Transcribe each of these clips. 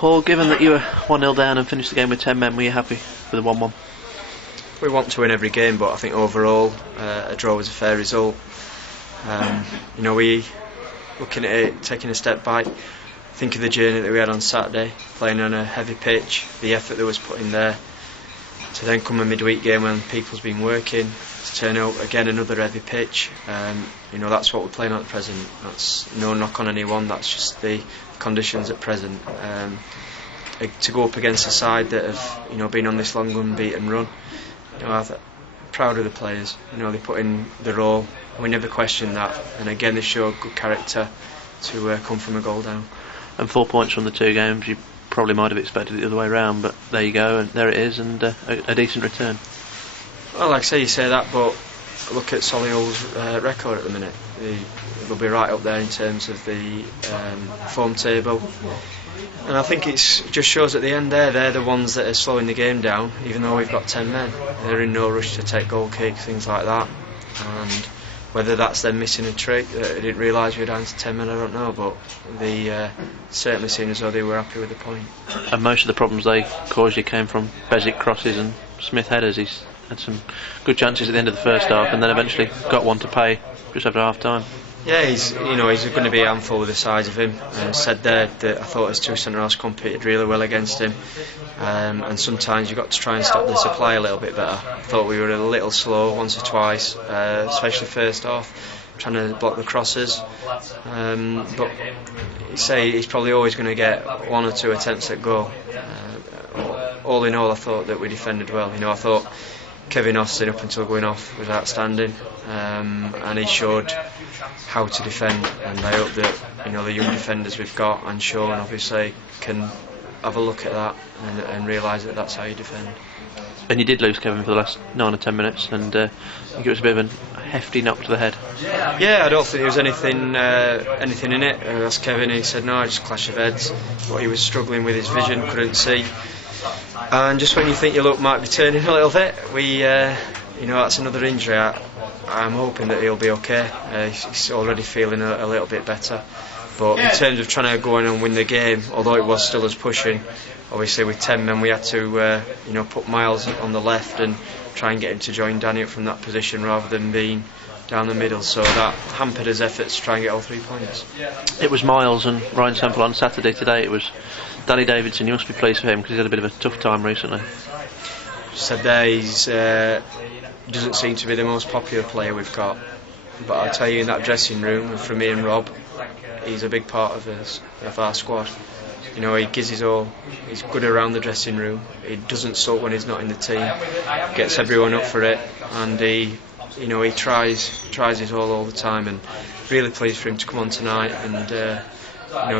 Paul, given that you were 1-0 down and finished the game with 10 men, were you happy with the 1-1? We want to win every game, but I think overall a draw was a fair result. We looking at it, taking a step back, think of the journey that we had on Saturday, playing on a heavy pitch, the effort that was put in there, to then come a midweek game when people's been working, to turn out again another heavy pitch. That's what we're playing at present. That's no knock on anyone, that's just the conditions at present. To go up against a side that have been on this long unbeaten run, I'm proud of the players. They put in their all. We never questioned that, and again they showed good character to come from a goal down. And 4 points from the 2 games, you probably might have expected it the other way round, but there you go, and there it is, and a decent return. Well, like I say, you say that, but look at Solihull's record at the minute. They'll be right up there in terms of the form table. And I think it just shows at the end they're the ones that are slowing the game down, even though we've got 10 men. They're in no rush to take goal kicks, things like that. And whether that's them missing a trick that I didn't realise we were down to 10 men, I don't know, but they certainly seemed as though they were happy with the point. And most of the problems they caused you came from Bezic crosses and Smith headers. He's had some good chances at the end of the first half, and then eventually got one to pay just after half time. Yeah, he's going to be a handful with the size of him. Said there that I thought his 2 centre-halves competed really well against him, and sometimes you've got to try and stop the supply a little bit better. I thought we were a little slow once or twice, especially first half, trying to block the crosses. But he's probably always going to get 1 or 2 attempts at goal. All in all, I thought that we defended well. I thought Kevin Austin, up until going off, was outstanding, and he showed how to defend, and I hope that the young defenders we've got, and Sean obviously, can have a look at that and realise that that's how you defend. And you did lose Kevin for the last 9 or 10 minutes, and I think it was a bit of a hefty knock to the head. Yeah, I don't think there was anything in it. I asked Kevin, he said no, just a clash of heads. But he was struggling with his vision, couldn't see. And just when you think your luck might be turning a little bit, that's another injury. I'm hoping that he'll be okay. He's already feeling a little bit better. But in terms of trying to go in and win the game, although it was still us pushing, obviously with 10 men we had to put Miles on the left and try and get him to join Danny up from that position rather than being down the middle, so that hampered his efforts to try and get all 3 points. It was Miles and Ryan Semple on Saturday. Today it was Danny Davidson. You must be pleased for him because he's had a bit of a tough time recently. Said there he doesn't seem to be the most popular player we've got, but I'll tell you, in that dressing room, and for me and Rob, he's a big part of our squad. He gives his all. He's good around the dressing room. He doesn't sulk when he's not in the team. Gets everyone up for it, and he tries his all the time. And really pleased for him to come on tonight and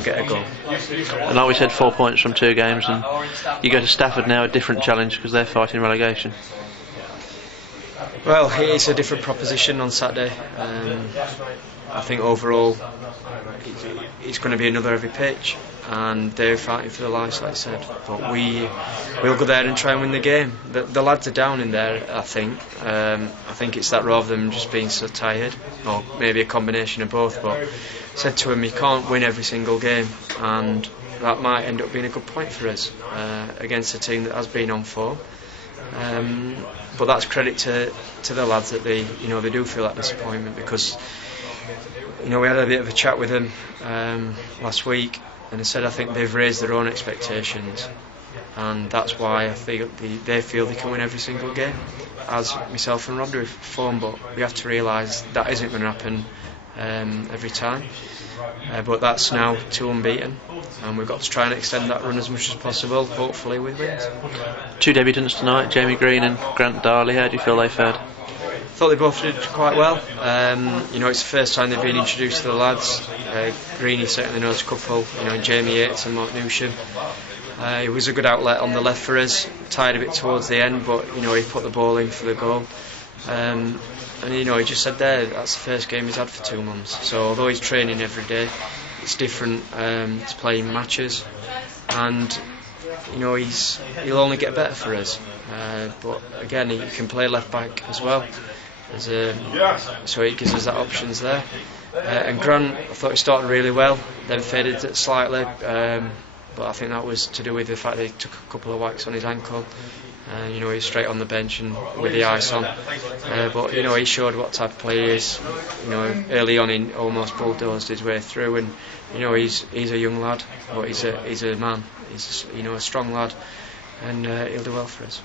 get a goal. And like we said, 4 points from 2 games, and you go to Stafford now, a different challenge because they're fighting relegation. Well, it's a different proposition on Saturday. I think overall it's going to be another heavy pitch, and they're fighting for their lives, like I said. But we'll go there and try and win the game. The lads are down in there, I think. I think it's that rather than just being so tired, or maybe a combination of both. But I said to him, you can't win every single game, and that might end up being a good point for us against a team that has been on form. But that's credit to the lads that they do feel that disappointment, because we had a bit of a chat with them last week, and they said I think they've raised their own expectations, and that's why I think they feel they can win every single game, as myself and Rob do with form. But we have to realise that isn't going to happen every time. But that's now 2 unbeaten, and we've got to try and extend that run as much as possible, hopefully with wins. 2 debutants tonight, Jamie Green and Grant Darley. How do you feel they fared? I thought they both did quite well. It's the first time they've been introduced to the lads. Greeny certainly knows a couple, Jamie Yates and Mark Newsham. It was a good outlet on the left for us, tired a bit towards the end, but he put the ball in for the goal. And he just said there that's the first game he's had for 2 months. So although he's training every day, it's different to playing matches, and he'll only get better for us. But again, he can play left back as well, so he gives us that options there. And Grant, I thought he started really well, then faded slightly, but but I think that was to do with the fact that he took a couple of whacks on his ankle. You know, he's straight on the bench and with the ice on. But you know, he showed what type of player he is. You know, early on, he almost bulldozed his way through, and you know, he's a young lad, but he's a man. He's, you know, a strong lad, and he'll do well for us.